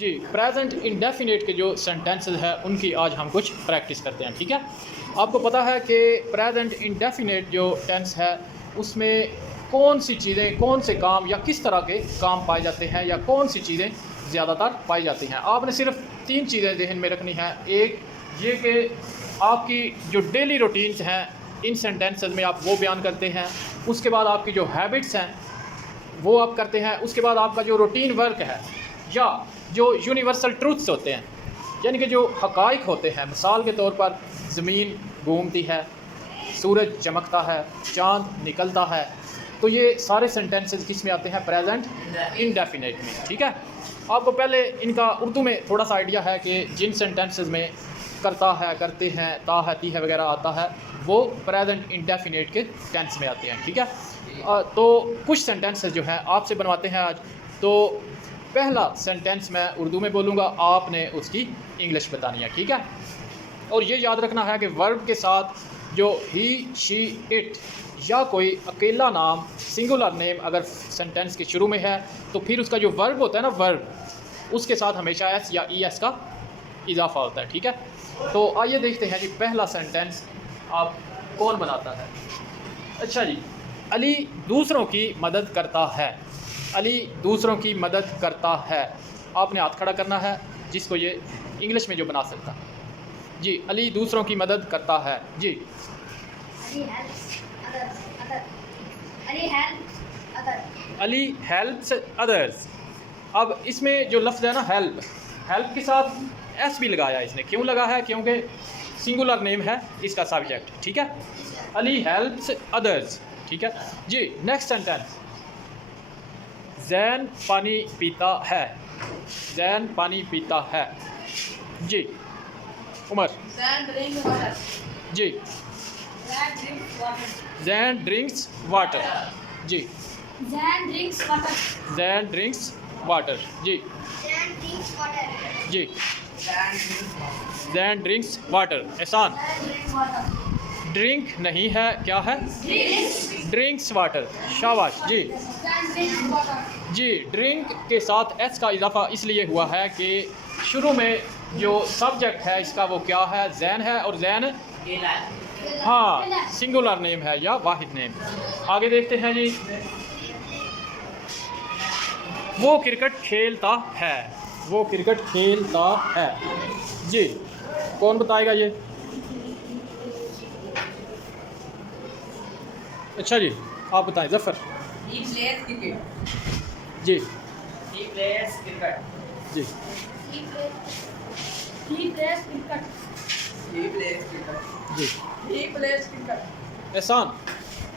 जी, present indefinite के जो sentences है उनकी आज हम कुछ प्रैक्टिस करते हैं। ठीक है, आपको पता है कि प्रेजेंट इंडेफिनिट जो टेंस है उसमें कौन सी चीज़ें, कौन से काम या किस तरह के काम पाए जाते हैं या कौन सी चीज़ें ज़्यादातर पाई जाती हैं। आपने सिर्फ 3 चीज़ें ज़हन में रखनी हैं। एक ये कि आपकी जो डेली रूटीन्स हैं इन सेंटेंसेस में आप वो बयान करते हैं। उसके बाद आपकी जो हैबिट्स हैं वो आप करते हैं। उसके बाद आपका जो रूटीन वर्क है या जो यूनिवर्सल ट्रूथ्स होते हैं, यानी कि जो हक़ाइक़ होते हैं। मिसाल के तौर पर ज़मीन घूमती है, सूरज चमकता है, चाँद निकलता है, तो ये सारे सेंटेंसेस किस में आते हैं? प्रेजेंट इंडेफिनिट में। ठीक है, आपको पहले इनका उर्दू में थोड़ा सा आइडिया है कि जिन सेंटेंसेस में करता है, करते हैं, ता है, ती है वगैरह आता है वो प्रेजेंट इंडेफिनिट के टेंस में आते हैं। ठीक है, तो कुछ सेंटेंसेस जो हैं आपसे बनवाते हैं आज। तो पहला सेंटेंस मैं उर्दू में बोलूँगा, आपने उसकी इंग्लिश बतानी है। ठीक है, और ये याद रखना है कि वर्ब के साथ जो ही, शी, इट या कोई अकेला नाम, सिंगुलर नेम अगर सेंटेंस के शुरू में है तो फिर उसका जो वर्ब होता है ना, वर्ब, उसके साथ हमेशा एस या ई एस का इजाफा होता है। ठीक है, तो आइए देखते हैं जी पहला सेंटेंस आप कौन बनाता है। अच्छा जी, अली दूसरों की मदद करता है। अली दूसरों की मदद करता है, आपने हाथ खड़ा करना है जिसको ये इंग्लिश में जो बना सकता है। जी, अली दूसरों की मदद करता है। जी, अली हेल्प्स अदर्स। अब इसमें जो लफ्ज़ है ना हेल्प, हेल्प के साथ एस भी लगाया इसने। क्यों लगा है? क्योंकि सिंगुलर नेम है इसका सब्जेक्ट। ठीक है, अली हेल्प्स अदर्स। ठीक है जी, नेक्स्ट सेंटेंस, जैन पानी पीता है। जैन पानी पीता है। जी, उमर। जी, जैन ड्रिंक्स वाटर। जी, Zan drinks water. Zan drinks water. जी, Zan drinks water. जी, Zan drinks water. Ehsan, Zan drinks water. Drink नहीं है, क्या है? Drinks. Drinks water. शाबाश। जी Zan drinks water. जी, ड्रिंक के साथ एस का इजाफा इसलिए हुआ है कि शुरू में जो सब्जेक्ट है इसका वो क्या है? जैन है, और जैन हाँ सिंगुलर नेम है या वाहिद नेम। आगे देखते हैं जी, वो क्रिकेट खेलता है। वो क्रिकेट खेलता है। जी, कौन बताएगा ये? अच्छा जी, आप बताएं। जफर। He plays cricket. जी, He plays cricket. जी, He plays cricket. He plays cricket. जी, He plays cricket. Ehsan,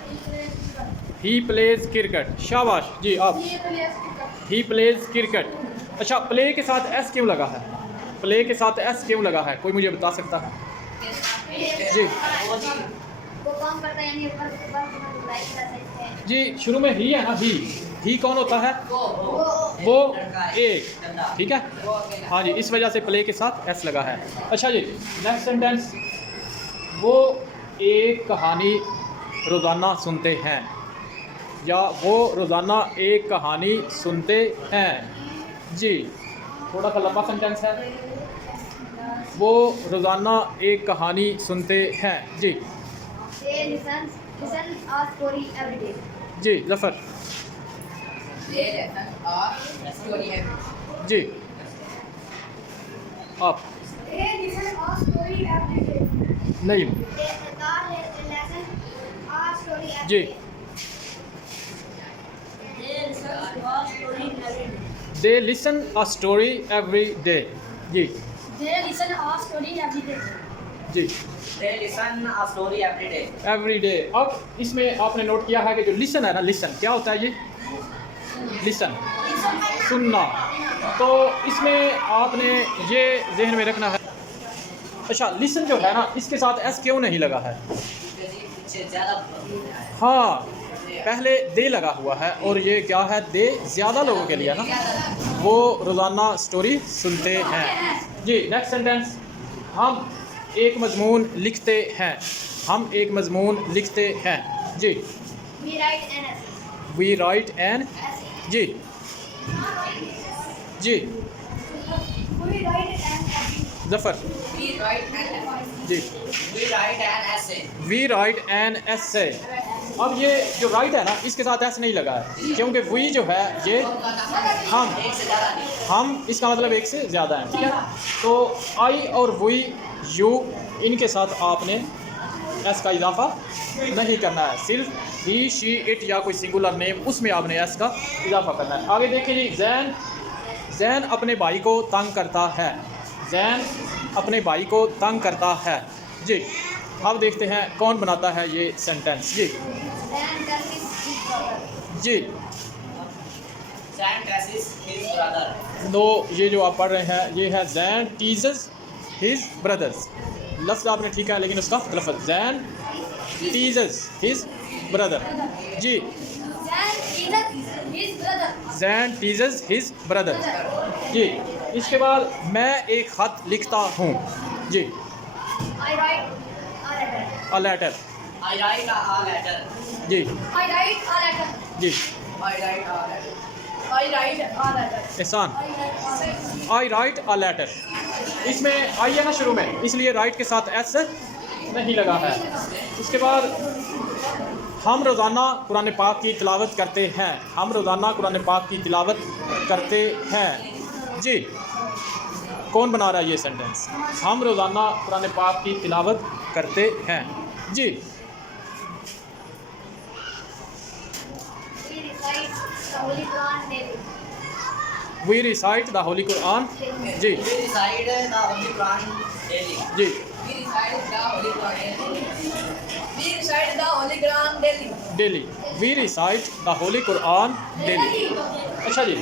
He plays cricket. He plays cricket. शाबाश। जी, आप। He plays cricket. He plays cricket. अच्छा, प्ले के साथ एस क्यों लगा है? प्ले के साथ एस क्यों लगा है? कोई मुझे बता सकता है? जी, वो काम करता है यानी ऊपर जी, शुरू में ही है ना, ही कौन होता है? वो एक। ठीक है, हाँ जी, इस वजह से प्ले के साथ एस लगा है। अच्छा जी, नेक्स्ट सेंटेंस, वो एक कहानी रोज़ाना सुनते हैं, या वो रोज़ाना एक कहानी सुनते हैं। जी, थोड़ा सा लंबा सेंटेंस है। वो रोज़ाना एक कहानी सुनते हैं। जी, They listen a story every day. Ji, Zafar. They listen a story every day. जी, आप। They listen a story every day. नहीं। They listen a story every जी, day. They listen a story every day. They listen a story every day. जी, They listen a story every day. जी, They listen a story every day. Every day. अब इसमें आपने note किया है कि जो लिसन है ना, लिसन क्या होता है? ये लिसन सुनना। तो इसमें आपने ये जहन में रखना है। अच्छा, लिसन जो है ना, इसके साथ एस क्यों नहीं लगा है? हाँ, पहले दे लगा हुआ है, और ये क्या है? दे ज़्यादा लोगों के लिए ना, वो रोज़ाना स्टोरी सुनते हैं। जी, नेक्स्ट सेंटेंस, हम एक मजमून लिखते हैं। हम एक मजमून लिखते हैं। जी, We write an essay. We write an. Essay. जी, जी, Zafar We write an essay. जी, We write an essay. We write an essay. अब ये जो राइट है ना, इसके साथ एस नहीं लगा है, क्योंकि वी जो है ये हम एक से ज़्यादा नहीं। हम इसका मतलब एक से ज़्यादा है, ठीक है। तो आई और वी यू इनके साथ आपने एस का इजाफा नहीं करना है, सिर्फ ही शी इट या कोई सिंगुलर नेम उसमें आपने एस का इजाफा करना है। आगे देखिए जी, जैन जैन अपने भाई को तंग करता है। जैन अपने भाई को तंग करता है जी। अब देखते हैं कौन बनाता है ये सेंटेंस जी। Then Curtis his brother. जी Sam dresses his brother. तो ये जो आप पढ़ रहे हैं ये है जैन टीजेस हिज ब्रदर्स। लफ्ज़ आपने ठीक है, लेकिन उसका लफ्ज़ जैन टीजेस हिज ब्रदर जी। Then Jesus his brother. Then Jesus his brother जी। इसके बाद मैं एक खत लिखता हूँ जी। I write a letter. A letter I write a letter. जी I write a letter. जी। I write a letter. I write a letter. एहसान, I write a letter. I write a letter, इसमें आई है ना शुरू में, इसलिए राइट के साथ एस नहीं लगा है। उसके बाद हम रोज़ाना कुरान पाक की तिलावत करते हैं। हम रोज़ाना कुरान पाक की तिलावत करते हैं जी। कौन बना रहा है ये सेंटेंस? हम रोज़ाना कुरान पाक की तिलावत करते हैं जी। We recite the Holy Quran daily. We recite the Holy Quran जी We recite the Holy Quran daily. जी। We recite the Holy Quran daily. We recite the Holy Quran daily. Daily we recite the Holy Quran daily. अच्छा जी,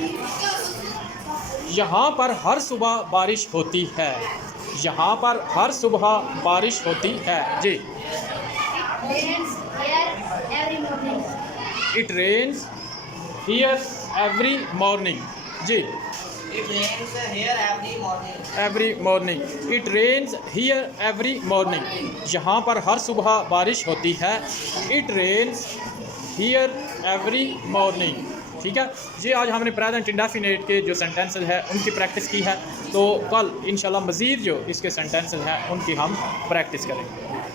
यहाँ पर हर सुबह बारिश होती है। यहाँ पर हर सुबह बारिश होती है जी। It rains here every it rains here every morning. Morning जी। It rains here every morning. Every morning it rains here every morning. यहाँ पर हर सुबह बारिश होती है। It rains here every morning, ठीक है। ये आज हमने प्रेजेंट इंडेफिनिट के जो सेंटेंसेस है उनकी प्रैक्टिस की है। तो कल इंशाल्लाह मज़ीद जो इसके सेंटेंसेस हैं उनकी हम प्रैक्टिस करेंगे।